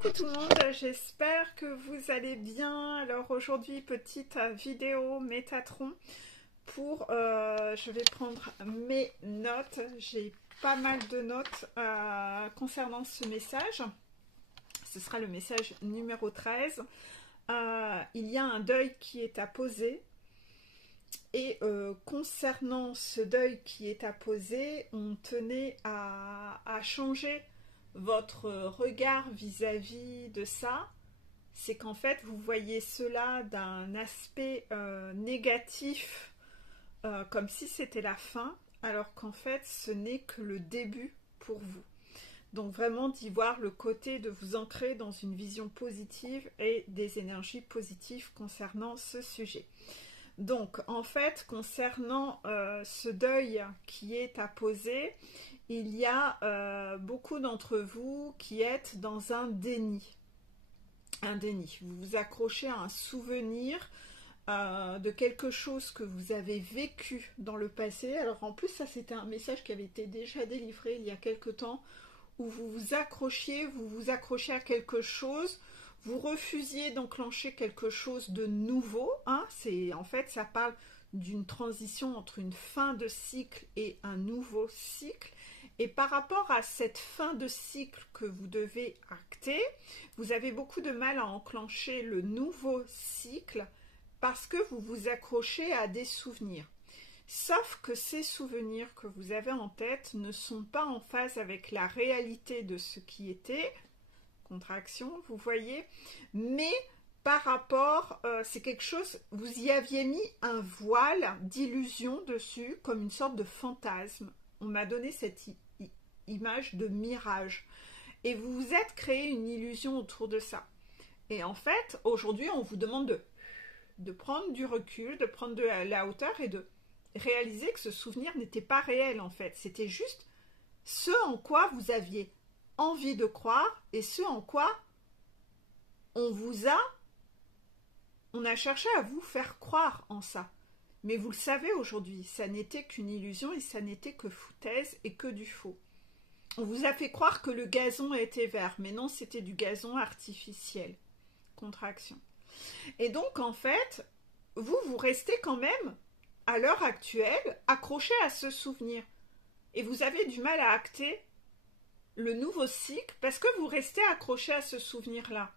Coucou tout le monde, j'espère que vous allez bien. Alors aujourd'hui, petite vidéo Métatron pour, je vais prendre mes notes. J'ai pas mal de notes concernant ce message. Ce sera le message numéro 13. Il y a un deuil qui est à poser. Et concernant ce deuil qui est à poser, on tenait à changer votre regard vis-à-vis de ça. C'est qu'en fait, vous voyez cela d'un aspect négatif, comme si c'était la fin, alors qu'en fait, ce n'est que le début pour vous. Donc vraiment d'y voir le côté de vous ancrer dans une vision positive et des énergies positives concernant ce sujet. Donc, en fait, concernant ce deuil qui est à poser, il y a beaucoup d'entre vous qui êtes dans un déni. Un déni. Vous vous accrochez à un souvenir de quelque chose que vous avez vécu dans le passé. Alors, en plus, ça, c'était un message qui avait été déjà délivré il y a quelque temps, où vous vous accrochiez à quelque chose. Vous refusiez d'enclencher quelque chose de nouveau. Hein, en fait, ça parle d'une transition entre une fin de cycle et un nouveau cycle. Et par rapport à cette fin de cycle que vous devez acter, vous avez beaucoup de mal à enclencher le nouveau cycle parce que vous vous accrochez à des souvenirs. Sauf que ces souvenirs que vous avez en tête ne sont pas en phase avec la réalité de ce qui était. Contraction, vous voyez, mais par rapport, c'est quelque chose, vous y aviez mis un voile d'illusion dessus, comme une sorte de fantasme. On m'a donné cette image de mirage. Et vous vous êtes créé une illusion autour de ça. Et en fait, aujourd'hui, on vous demande de prendre du recul, de prendre de la hauteur et de réaliser que ce souvenir n'était pas réel, en fait. C'était juste ce en quoi vous aviez envie de croire et ce en quoi on a cherché à vous faire croire en ça. Mais vous le savez aujourd'hui, ça n'était qu'une illusion et ça n'était que foutaise et que du faux. On vous a fait croire que le gazon était vert, mais non, c'était du gazon artificiel. Contraction. Et donc, en fait, vous restez quand même, à l'heure actuelle, accroché à ce souvenir. Et vous avez du mal à acter le nouveau cycle parce que vous restez accroché à ce souvenir-là.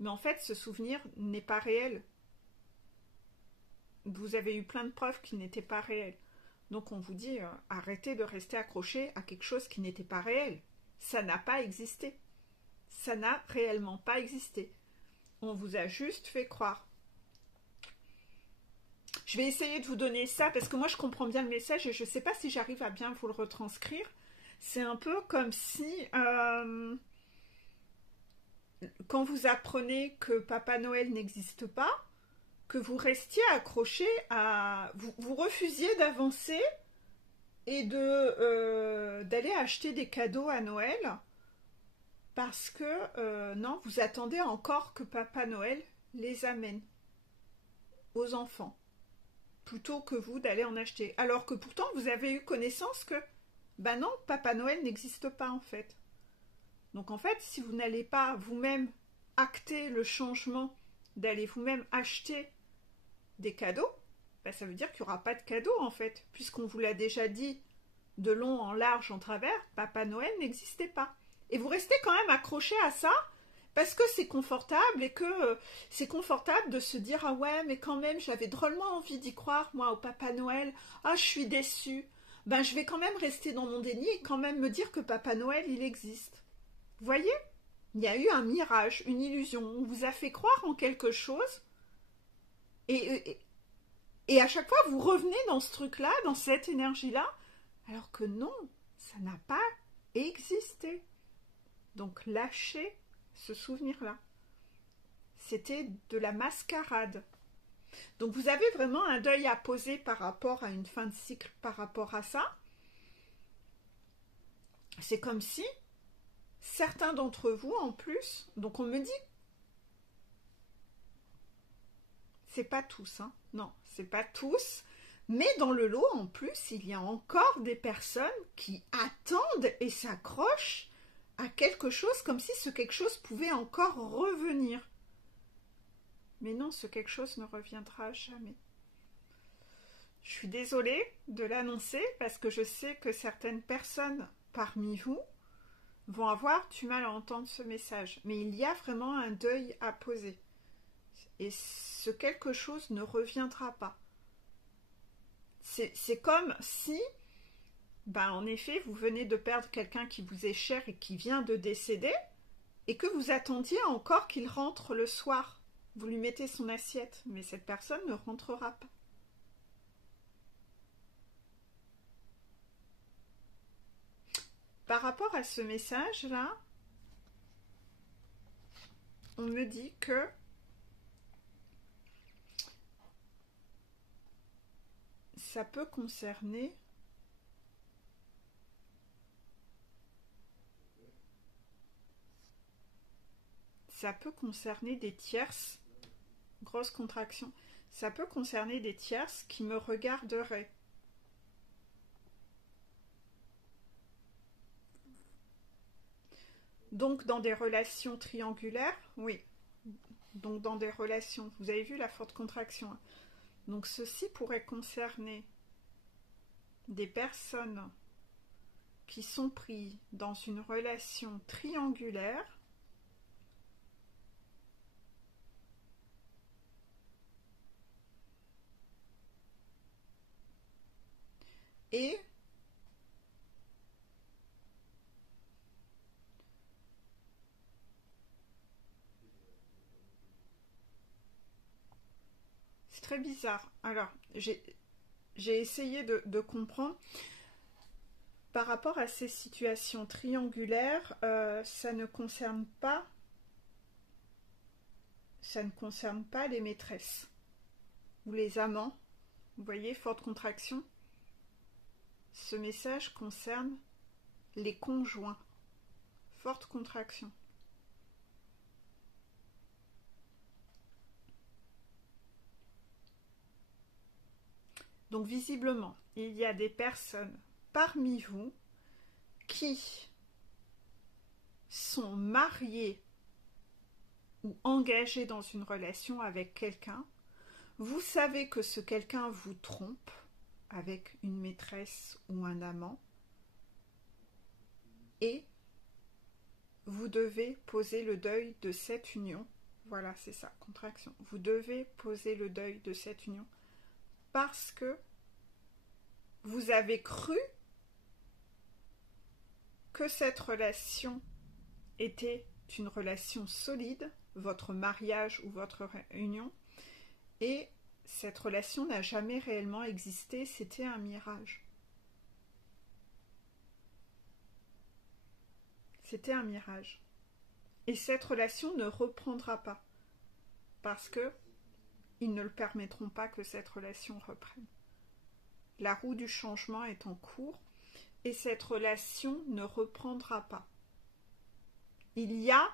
Mais en fait, ce souvenir n'est pas réel. Vous avez eu plein de preuves qu'il n'était pas réel. Donc on vous dit, arrêtez de rester accroché à quelque chose qui n'était pas réel. Ça n'a pas existé. Ça n'a réellement pas existé. On vous a juste fait croire. Je vais essayer de vous donner ça parce que moi je comprends bien le message et je ne sais pas si j'arrive à bien vous le retranscrire. C'est un peu comme si, quand vous apprenez que Papa Noël n'existe pas, que vous restiez accroché à... Vous refusiez d'avancer et d'aller acheter des cadeaux à Noël parce que, non, vous attendez encore que Papa Noël les amène aux enfants, plutôt que vous d'aller en acheter. Alors que pourtant, vous avez eu connaissance que ben non, Papa Noël n'existe pas en fait. Donc en fait, si vous n'allez pas vous-même acter le changement, d'aller vous-même acheter des cadeaux, ben ça veut dire qu'il n'y aura pas de cadeaux en fait. Puisqu'on vous l'a déjà dit de long en large en travers, Papa Noël n'existait pas. Et vous restez quand même accroché à ça, parce que c'est confortable et que c'est confortable de se dire « Ah ouais, mais quand même, j'avais drôlement envie d'y croire, moi, au Papa Noël. Ah, je suis déçue. » Ben, je vais quand même rester dans mon déni et quand même me dire que Papa Noël, il existe. Vous voyez? Il y a eu un mirage, une illusion. On vous a fait croire en quelque chose et à chaque fois, vous revenez dans ce truc-là, dans cette énergie-là, alors que non, ça n'a pas existé. Donc, lâchez ce souvenir-là. C'était de la mascarade. Donc vous avez vraiment un deuil à poser par rapport à une fin de cycle, par rapport à ça. C'est comme si certains d'entre vous en plus, donc on me dit, c'est pas tous, hein, non, c'est pas tous, mais dans le lot en plus, il y a encore des personnes qui attendent et s'accrochent à quelque chose, comme si ce quelque chose pouvait encore revenir. Mais non, ce quelque chose ne reviendra jamais. Je suis désolée de l'annoncer parce que je sais que certaines personnes parmi vous vont avoir du mal à entendre ce message. Mais il y a vraiment un deuil à poser. Et ce quelque chose ne reviendra pas. C'est comme si, en effet, vous venez de perdre quelqu'un qui vous est cher et qui vient de décéder, et que vous attendiez encore qu'il rentre le soir. Vous lui mettez son assiette, mais cette personne ne rentrera pas. Par rapport à ce message-là, on me dit que ça peut concerner des tierces, grosse contraction, ça peut concerner des tierces qui me regarderaient. Donc dans des relations triangulaires, oui. Donc dans des relations, vous avez vu la forte contraction. Donc ceci pourrait concerner des personnes qui sont prises dans une relation triangulaire et c'est très bizarre. Alors, j'ai essayé de comprendre. Par rapport à ces situations triangulaires, ça ne concerne pas les maîtresses ou les amants. Vous voyez, forte contraction. Ce message concerne les conjoints. Forte contraction. Donc visiblement, il y a des personnes parmi vous qui sont mariés ou engagés dans une relation avec quelqu'un. Vous savez que ce quelqu'un vous trompe avec une maîtresse ou un amant et vous devez poser le deuil de cette union. Voilà, c'est ça, contraction. Vous devez poser le deuil de cette union parce que vous avez cru que cette relation était une relation solide, votre mariage ou votre union, et cette relation n'a jamais réellement existé, c'était un mirage. C'était un mirage. Et cette relation ne reprendra pas, parce que ils ne le permettront pas que cette relation reprenne. La roue du changement est en cours, et cette relation ne reprendra pas. Il y a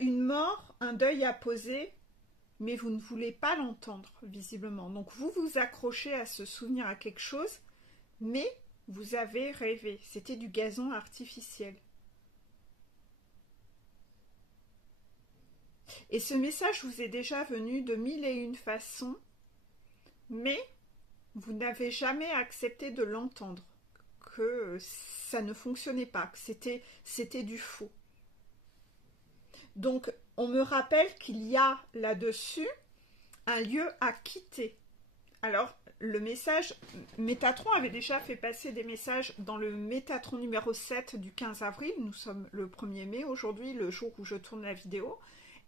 une mort, un deuil à poser, mais vous ne voulez pas l'entendre, visiblement. Donc vous vous accrochez à ce souvenir, à quelque chose, mais vous avez rêvé. C'était du gazon artificiel. Et ce message vous est déjà venu de 1001 façons, mais vous n'avez jamais accepté de l'entendre, que ça ne fonctionnait pas, que c'était du faux. Donc, on me rappelle qu'il y a là-dessus un lieu à quitter. Alors, le message, Métatron avait déjà fait passer des messages dans le Métatron numéro 7 du 15 avril. Nous sommes le 1er mai aujourd'hui, le jour où je tourne la vidéo.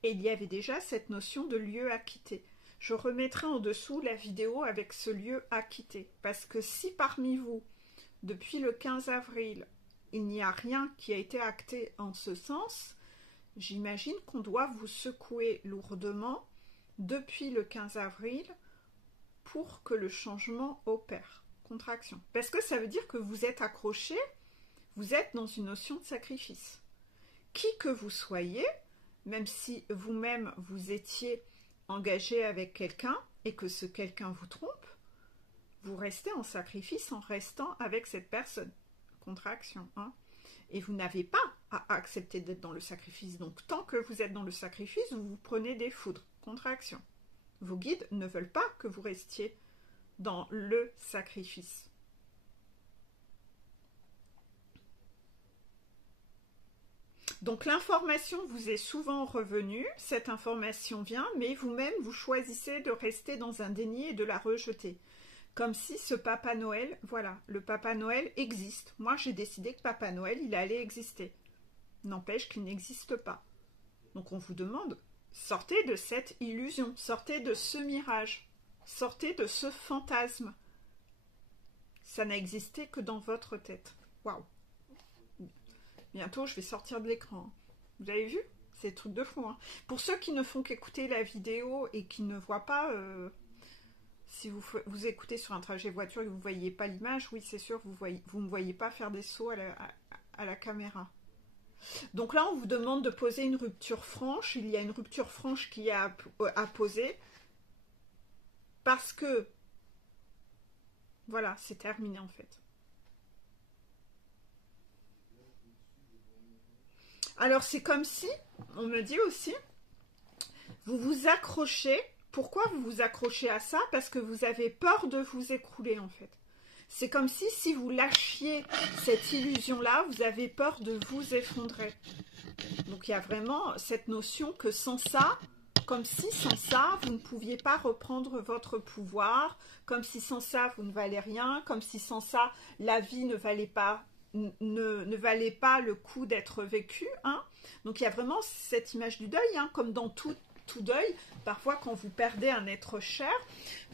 Et il y avait déjà cette notion de lieu à quitter. Je remettrai en dessous la vidéo avec ce lieu à quitter. Parce que si parmi vous, depuis le 15 avril, il n'y a rien qui a été acté en ce sens, j'imagine qu'on doit vous secouer lourdement depuis le 15 avril pour que le changement opère. Contraction. Parce que ça veut dire que vous êtes accroché, vous êtes dans une notion de sacrifice. Qui que vous soyez, même si vous-même vous étiez engagé avec quelqu'un et que ce quelqu'un vous trompe, vous restez en sacrifice en restant avec cette personne. contraction, hein. Et vous n'avez pas à accepter d'être dans le sacrifice. Donc, tant que vous êtes dans le sacrifice, vous vous prenez des foudres, contraction. Vos guides ne veulent pas que vous restiez dans le sacrifice. Donc l'information vous est souvent revenue, cette information vient, mais vous-même vous choisissez de rester dans un déni et de la rejeter. Comme si ce Papa Noël, voilà, le Papa Noël existe. Moi j'ai décidé que Papa Noël, il allait exister. N'empêche qu'il n'existe pas. Donc on vous demande, sortez de cette illusion, sortez de ce mirage, sortez de ce fantasme. Ça n'a existé que dans votre tête. Waouh! Bientôt, je vais sortir de l'écran. Vous avez vu? C'est des trucs de fou. Hein. Pour ceux qui ne font qu'écouter la vidéo et qui ne voient pas, si vous écoutez sur un trajet voiture et que vous ne voyez pas l'image, oui, c'est sûr, vous ne me voyez pas faire des sauts à la caméra. Donc là, on vous demande de poser une rupture franche. Il y a une rupture franche qui est à poser. Parce que, voilà, c'est terminé en fait. Alors c'est comme si, on me dit aussi, vous vous accrochez. Pourquoi vous vous accrochez à ça? Parce que vous avez peur de vous écrouler en fait. C'est comme si vous lâchiez cette illusion-là, vous avez peur de vous effondrer. Donc il y a vraiment cette notion que sans ça, comme si sans ça, vous ne pouviez pas reprendre votre pouvoir, comme si sans ça, vous ne valez rien, comme si sans ça, la vie ne valait pas le coup d'être vécu. Hein. Donc il y a vraiment cette image du deuil, hein, comme dans tout deuil. Parfois, quand vous perdez un être cher,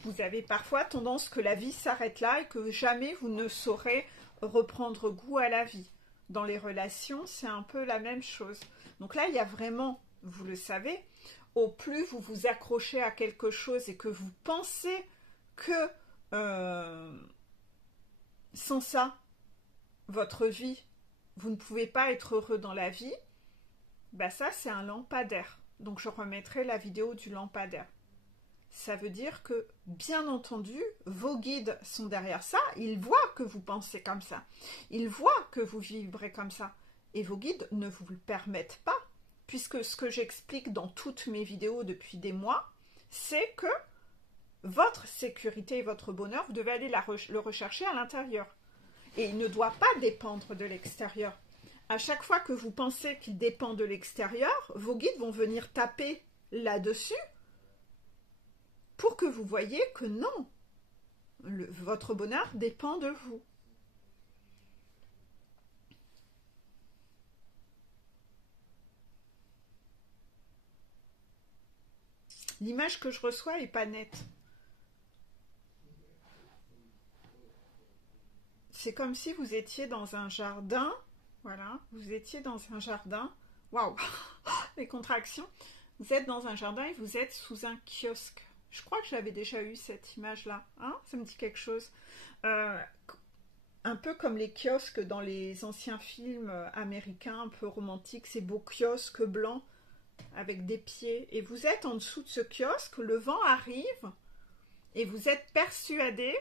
vous avez parfois tendance que la vie s'arrête là et que jamais vous ne saurez reprendre goût à la vie. Dans les relations, c'est un peu la même chose. Donc là, il y a vraiment, vous le savez, au plus vous vous accrochez à quelque chose et que vous pensez que sans ça, votre vie, vous ne pouvez pas être heureux dans la vie, bah ça c'est un lampadaire. Donc je remettrai la vidéo du lampadaire. Ça veut dire que, bien entendu, vos guides sont derrière ça, ils voient que vous pensez comme ça, ils voient que vous vibrez comme ça, et vos guides ne vous le permettent pas, puisque ce que j'explique dans toutes mes vidéos depuis des mois, c'est que votre sécurité et votre bonheur, vous devez aller le rechercher à l'intérieur. Et il ne doit pas dépendre de l'extérieur. À chaque fois que vous pensez qu'il dépend de l'extérieur, vos guides vont venir taper là-dessus pour que vous voyez que non, votre bonheur dépend de vous. L'image que je reçois n'est pas nette. C'est comme si vous étiez dans un jardin. Voilà, vous étiez dans un jardin. Waouh, les contractions. Vous êtes dans un jardin et vous êtes sous un kiosque. Je crois que j'avais déjà eu cette image-là. Hein, ça me dit quelque chose. Un peu comme les kiosques dans les anciens films américains, un peu romantiques. Ces beaux kiosques blancs avec des pieds. Et vous êtes en dessous de ce kiosque. Le vent arrive et vous êtes persuadé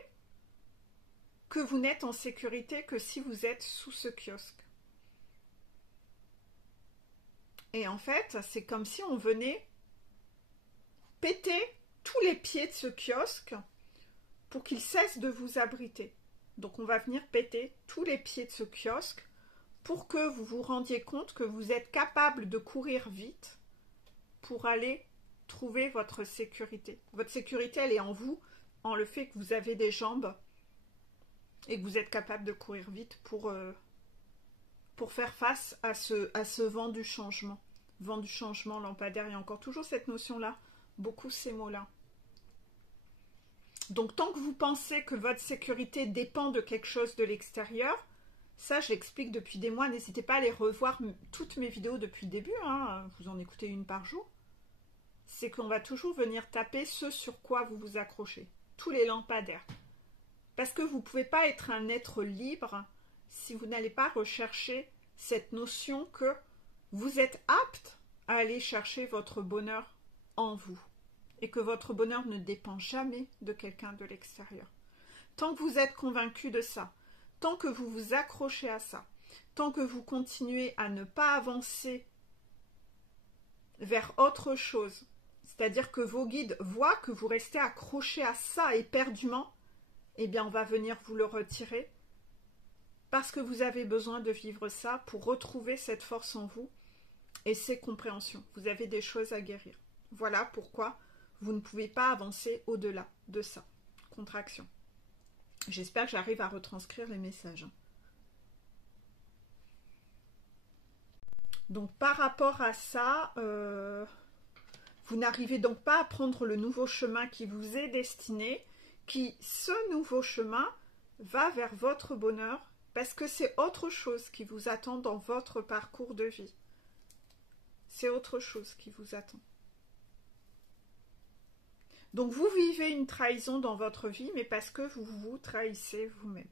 que vous n'êtes en sécurité que si vous êtes sous ce kiosque. Et en fait, c'est comme si on venait péter tous les pieds de ce kiosque pour qu'il cesse de vous abriter. Donc on va venir péter tous les pieds de ce kiosque pour que vous vous rendiez compte que vous êtes capable de courir vite pour aller trouver votre sécurité. Votre sécurité, elle est en vous, en le fait que vous avez des jambes et que vous êtes capable de courir vite pour faire face à ce vent du changement. Vent du changement, lampadaire, il y a encore toujours cette notion-là, beaucoup ces mots-là. Donc tant que vous pensez que votre sécurité dépend de quelque chose de l'extérieur, ça je l'explique depuis des mois, n'hésitez pas à aller revoir toutes mes vidéos depuis le début, hein, vous en écoutez une par jour, c'est qu'on va toujours venir taper ce sur quoi vous vous accrochez, tous les lampadaires. Parce que vous ne pouvez pas être un être libre si vous n'allez pas rechercher cette notion que vous êtes apte à aller chercher votre bonheur en vous. Et que votre bonheur ne dépend jamais de quelqu'un de l'extérieur. Tant que vous êtes convaincu de ça, tant que vous vous accrochez à ça, tant que vous continuez à ne pas avancer vers autre chose, c'est-à-dire que vos guides voient que vous restez accroché à ça éperdument, eh bien on va venir vous le retirer parce que vous avez besoin de vivre ça pour retrouver cette force en vous et ces compréhensions. Vous avez des choses à guérir. Voilà pourquoi vous ne pouvez pas avancer au-delà de ça. Contraction. J'espère que j'arrive à retranscrire les messages. Donc par rapport à ça, vous n'arrivez donc pas à prendre le nouveau chemin qui vous est destiné, ce nouveau chemin va vers votre bonheur, parce que c'est autre chose qui vous attend dans votre parcours de vie. C'est autre chose qui vous attend. Donc vous vivez une trahison dans votre vie, mais parce que vous vous trahissez vous-même.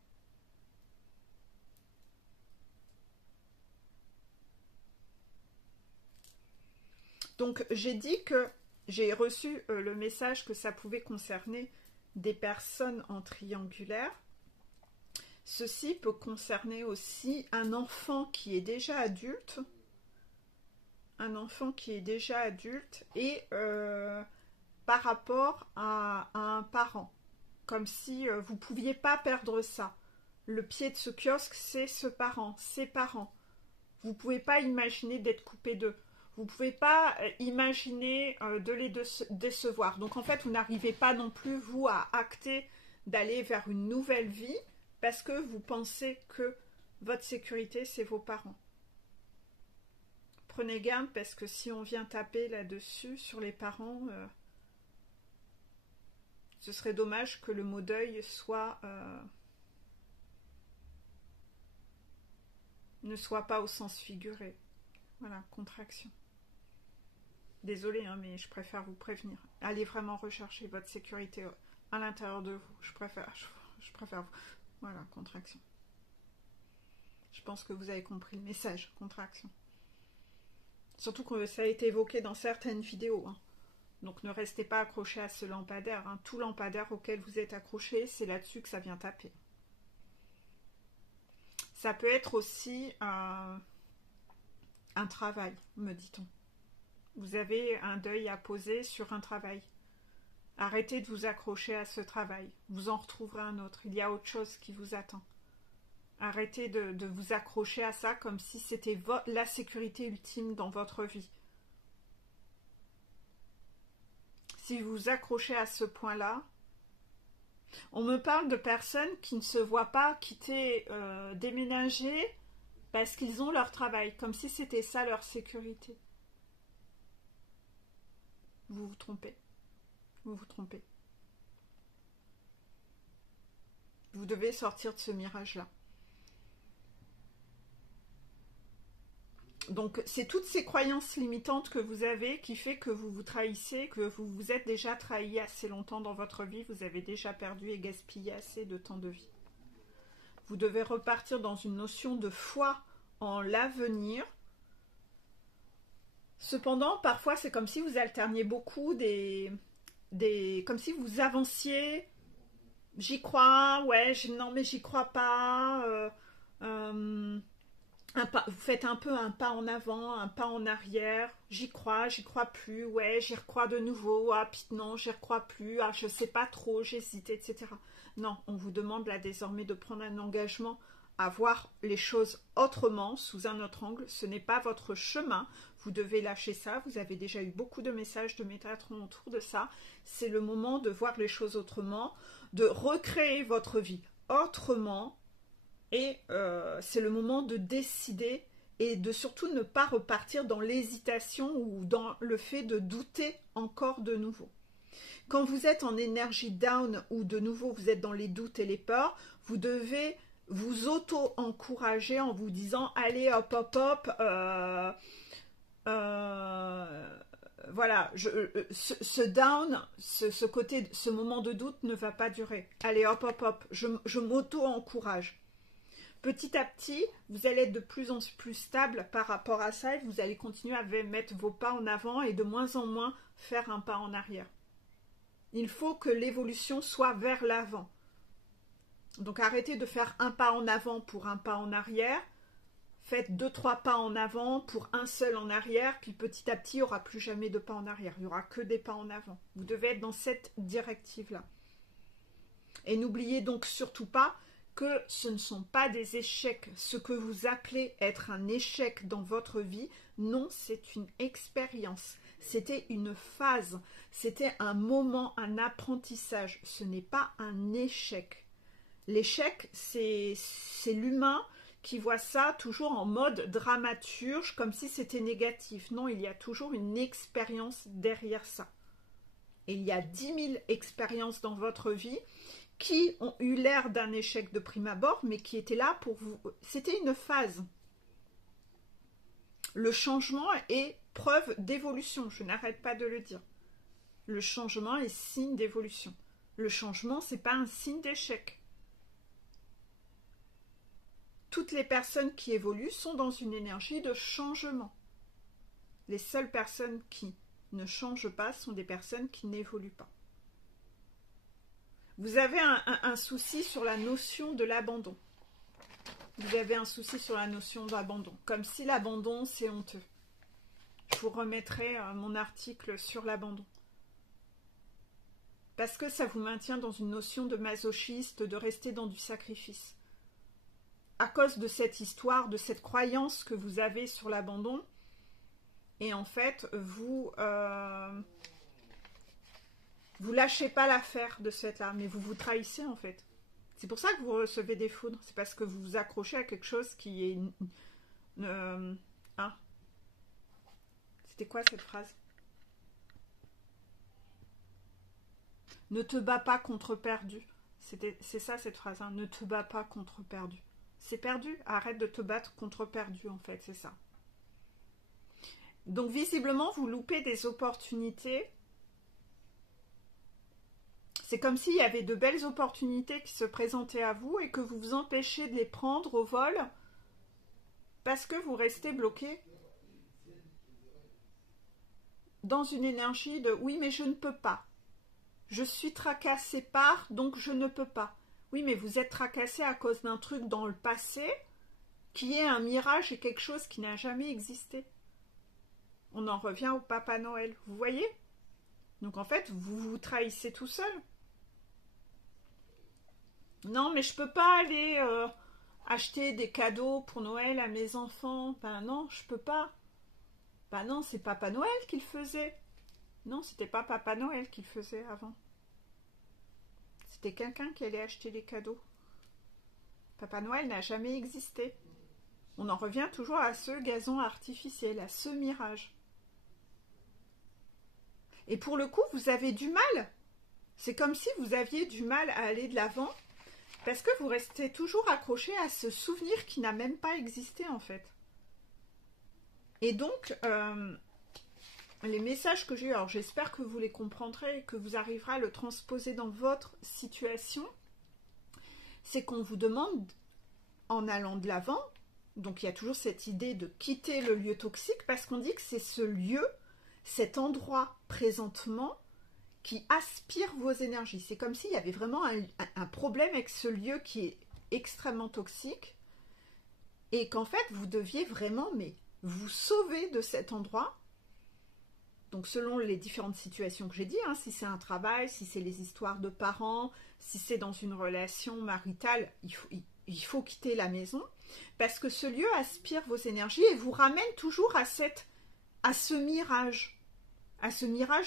Donc j'ai dit que j'ai reçu le message que ça pouvait concerner des personnes en triangulaire. Ceci peut concerner aussi un enfant qui est déjà adulte. Un enfant qui est déjà adulte et par rapport à un parent. Comme si vous ne pouviez pas perdre ça. Le pied de ce kiosque, c'est ce parent, ses parents. Vous ne pouvez pas imaginer d'être coupé d'eux. Vous ne pouvez pas imaginer de les décevoir. Donc en fait, vous n'arrivez pas non plus, vous, à acter d'aller vers une nouvelle vie parce que vous pensez que votre sécurité, c'est vos parents. Prenez garde parce que si on vient taper là-dessus, sur les parents, ce serait dommage que le mot deuil soit... ne soit pas au sens figuré. Voilà, contraction. Désolée, hein, mais je préfère vous prévenir. Allez vraiment rechercher votre sécurité à l'intérieur de vous. Je préfère vous. Voilà, contraction. Je pense que vous avez compris le message, contraction. Surtout que ça a été évoqué dans certaines vidéos. Hein. Donc ne restez pas accroché à ce lampadaire. Hein. Tout lampadaire auquel vous êtes accroché, c'est là-dessus que ça vient taper. Ça peut être aussi un travail, me dit-on. Vous avez un deuil à poser sur un travail. Arrêtez de vous accrocher à ce travail. Vous en retrouverez un autre. Il y a autre chose qui vous attend. Arrêtez de vous accrocher à ça comme si c'était la sécurité ultime dans votre vie. Si vous vous accrochez à ce point-là, on me parle de personnes qui ne se voient pas quitter, déménager parce qu'ils ont leur travail, comme si c'était ça leur sécurité. Vous vous trompez. Vous vous trompez. Vous devez sortir de ce mirage-là. Donc, c'est toutes ces croyances limitantes que vous avez qui fait que vous vous trahissez, que vous vous êtes déjà trahi assez longtemps dans votre vie, vous avez déjà perdu et gaspillé assez de temps de vie. Vous devez repartir dans une notion de foi en l'avenir. Cependant, parfois, c'est comme si vous alterniez beaucoup comme si vous avanciez. J'y crois, ouais, non mais j'y crois pas. Vous faites un peu un pas en avant, un pas en arrière. J'y crois plus, ouais, j'y recrois de nouveau. Ah, puis non, j'y recrois plus. Ah, je sais pas trop, j'hésite, etc. Non, on vous demande là désormais de prendre un engagement à voir les choses autrement, sous un autre angle. Ce n'est pas votre chemin. Vous devez lâcher ça. Vous avez déjà eu beaucoup de messages de Métatron autour de ça. C'est le moment de voir les choses autrement, de recréer votre vie autrement. Et c'est le moment de décider et de surtout ne pas repartir dans l'hésitation ou dans le fait de douter encore de nouveau. Quand vous êtes en énergie down ou de nouveau vous êtes dans les doutes et les peurs, vous devez vous auto-encourager en vous disant allez hop hop hop, voilà, ce down, ce moment de doute ne va pas durer. Allez hop hop hop, je m'auto-encourage. Petit à petit, vous allez être de plus en plus stable par rapport à ça et vous allez continuer à mettre vos pas en avant et de moins en moins faire un pas en arrière. Il faut que l'évolution soit vers l'avant. Donc arrêtez de faire un pas en avant pour un pas en arrière. Faites 2-3 pas en avant pour un seul en arrière, puis petit à petit, il n'y aura plus jamais de pas en arrière. Il n'y aura que des pas en avant. Vous devez être dans cette directive-là. Et n'oubliez donc surtout pas que ce ne sont pas des échecs. Ce que vous appelez être un échec dans votre vie, non, c'est une expérience. C'était une phase. C'était un moment, un apprentissage. Ce n'est pas un échec. L'échec, c'est l'humain qui voit ça toujours en mode dramaturge, comme si c'était négatif. Non, il y a toujours une expérience derrière ça. Et il y a 10 000 expériences dans votre vie qui ont eu l'air d'un échec de prime abord, mais qui étaient là pour vous. C'était une phase. Le changement est preuve d'évolution, je n'arrête pas de le dire. Le changement est signe d'évolution. Le changement, ce n'est pas un signe d'échec. Toutes les personnes qui évoluent sont dans une énergie de changement. Les seules personnes qui ne changent pas sont des personnes qui n'évoluent pas. Vous avez un souci sur la notion de l'abandon. Vous avez un souci sur la notion d'abandon. Comme si l'abandon, c'est honteux. Je vous remettrai mon article sur l'abandon. Parce que ça vous maintient dans une notion de masochiste, de rester dans du sacrifice. À cause de cette histoire, de cette croyance que vous avez sur l'abandon, et en fait, vous lâchez pas l'affaire de cette âme, mais vous vous trahissez en fait. C'est pour ça que vous recevez des foudres, c'est parce que vous vous accrochez à quelque chose qui est... C'était quoi cette phrase? Ne te bats pas contre perdu. C'est ça cette phrase, hein. Ne te bats pas contre perdu. C'est perdu, arrête de te battre contre perdu en fait, c'est ça. Donc visiblement, vous loupez des opportunités. C'est comme s'il y avait de belles opportunités qui se présentaient à vous et que vous vous empêchez de les prendre au vol parce que vous restez bloqué dans une énergie de « oui, mais je ne peux pas. Je suis tracassé par, donc je ne peux pas. » Oui, mais vous êtes tracassé à cause d'un truc dans le passé qui est un mirage et quelque chose qui n'a jamais existé. On en revient au Papa Noël, vous voyez? Donc en fait, vous vous trahissez tout seul. Non, mais je peux pas aller acheter des cadeaux pour Noël à mes enfants. Ben non, je peux pas. Ben non, c'est Papa Noël qui le faisait. Non, c'était pas Papa Noël qui le faisait avant. C'était quelqu'un qui allait acheter les cadeaux. Papa Noël n'a jamais existé. On en revient toujours à ce gazon artificiel, à ce mirage. Et pour le coup, vous avez du mal. C'est comme si vous aviez du mal à aller de l'avant parce que vous restez toujours accroché à ce souvenir qui n'a même pas existé en fait. Et donc, les messages que j'ai eu, alors j'espère que vous les comprendrez et que vous arriverez à le transposer dans votre situation, c'est qu'on vous demande, en allant de l'avant, donc il y a toujours cette idée de quitter le lieu toxique parce qu'on dit que c'est ce lieu, cet endroit présentement qui aspire vos énergies. C'est comme s'il y avait vraiment un problème avec ce lieu qui est extrêmement toxique et qu'en fait vous deviez vraiment vous sauver de cet endroit. Donc selon les différentes situations que j'ai dit, hein, si c'est un travail, si c'est les histoires de parents, si c'est dans une relation maritale, il faut quitter la maison parce que ce lieu aspire vos énergies et vous ramène toujours à ce mirage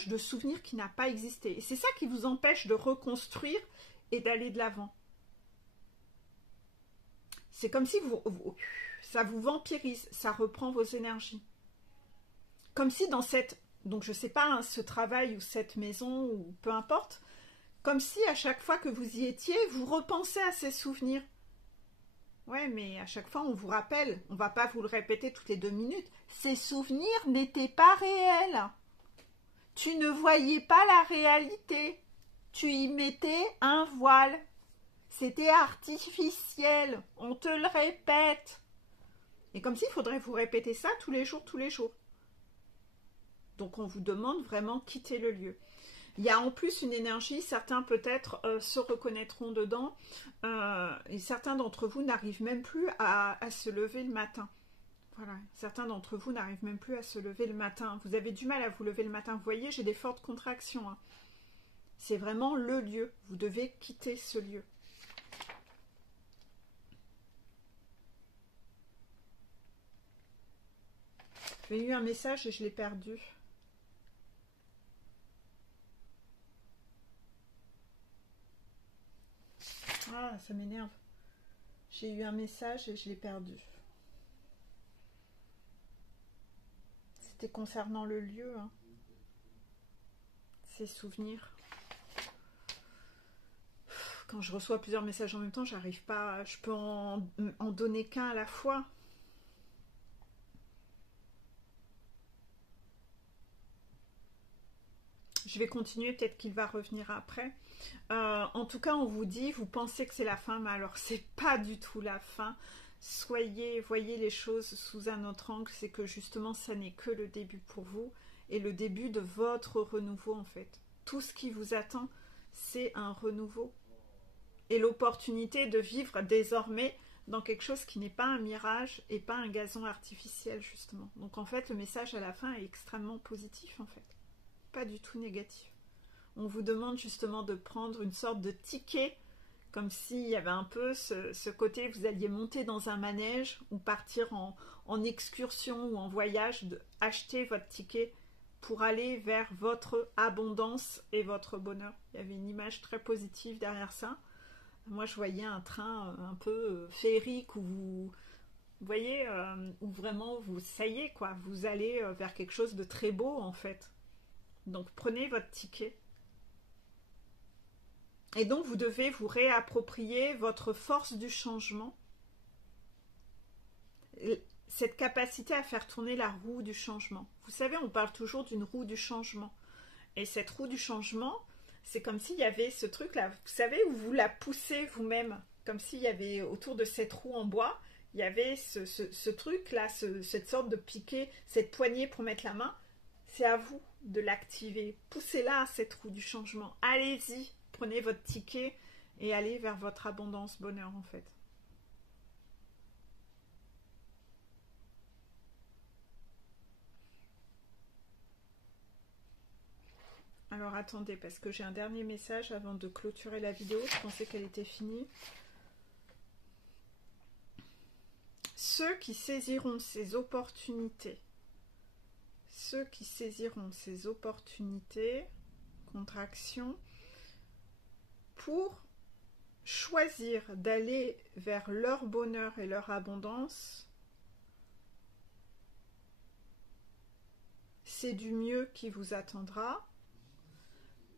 de souvenirs qui n'a pas existé. Et c'est ça qui vous empêche de reconstruire et d'aller de l'avant. C'est comme si ça vous vampirise, ça reprend vos énergies. Comme si dans donc je sais pas, hein, ce travail ou cette maison ou peu importe, comme si à chaque fois que vous y étiez, vous repensez à ces souvenirs. Ouais, mais à chaque fois on vous rappelle, on va pas vous le répéter toutes les 2 minutes, ces souvenirs n'étaient pas réels. Tu ne voyais pas la réalité. Tu y mettais un voile. C'était artificiel. On te le répète. Et comme s'il faudrait vous répéter ça tous les jours, tous les jours. Donc on vous demande vraiment quitter le lieu. Il y a en plus une énergie, certains peut-être se reconnaîtront dedans, et certains d'entre vous n'arrivent même plus à se lever le matin. Voilà, certains d'entre vous n'arrivent même plus à se lever le matin. Vous avez du mal à vous lever le matin. Vous voyez, j'ai des fortes contractions. Hein. C'est vraiment le lieu. Vous devez quitter ce lieu. J'ai eu un message et je l'ai perdu. Ah, ça m'énerve. J'ai eu un message et je l'ai perdu. C'était concernant le lieu. Hein. Ces souvenirs. Quand je reçois plusieurs messages en même temps, j'arrive pas. Je peux en donner qu'un à la fois. Je vais continuer, peut-être qu'il va revenir après. En tout cas, on vous dit, vous pensez que c'est la fin, mais alors c'est pas du tout la fin. Voyez les choses sous un autre angle, c'est que justement, ça n'est que le début pour vous et le début de votre renouveau en fait. Tout ce qui vous attend, c'est un renouveau et l'opportunité de vivre désormais dans quelque chose qui n'est pas un mirage et pas un gazon artificiel justement. Donc en fait, le message à la fin est extrêmement positif en fait. Pas du tout négatif. On vous demande justement de prendre une sorte de ticket, comme s'il y avait un peu ce côté, vous alliez monter dans un manège ou partir en excursion ou en voyage, acheter votre ticket pour aller vers votre abondance et votre bonheur. Il y avait une image très positive derrière ça. Moi, je voyais un train un peu féerique où vous voyez, où vraiment, ça y est, quoi, vous allez vers quelque chose de très beau en fait. Donc prenez votre ticket. Et donc vous devez vous réapproprier votre force du changement. Cette capacité à faire tourner la roue du changement. Vous savez, on parle toujours d'une roue du changement. Et cette roue du changement, c'est comme s'il y avait ce truc-là, vous savez, où vous la poussez vous-même. Comme s'il y avait autour de cette roue en bois, il y avait ce truc-là, cette sorte de piquet, cette poignée pour mettre la main. C'est à vous de l'activer. Poussez-la, cette roue du changement. Allez-y, prenez votre ticket et allez vers votre abondance, bonheur en fait. Alors attendez, parce que j'ai un dernier message avant de clôturer la vidéo. Je pensais qu'elle était finie. Ceux qui saisiront ces opportunités, contraction, pour choisir d'aller vers leur bonheur et leur abondance, c'est du mieux qui vous attendra.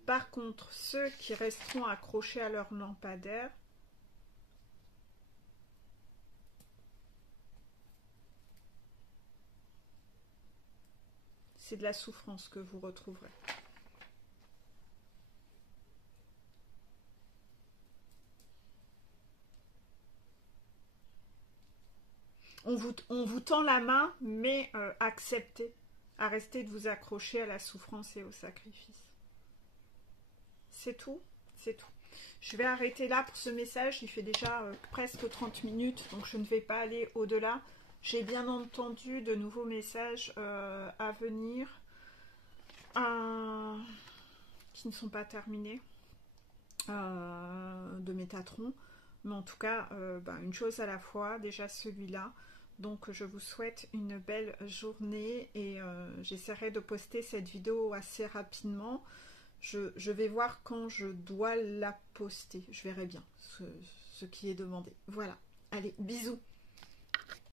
Par contre, ceux qui resteront accrochés à leur lampadaire, c'est de la souffrance que vous retrouverez. On vous tend la main, mais acceptez, arrêtez de vous accrocher à la souffrance et au sacrifice. C'est tout, c'est tout. Je vais arrêter là pour ce message, il fait déjà presque 30 minutes, donc je ne vais pas aller au-delà. J'ai bien entendu de nouveaux messages à venir, qui ne sont pas terminés, de Métatron. Mais en tout cas, une chose à la fois, déjà celui-là. Donc je vous souhaite une belle journée et j'essaierai de poster cette vidéo assez rapidement. Je vais voir quand je dois la poster. Je verrai bien ce qui est demandé. Voilà. Allez, bisous.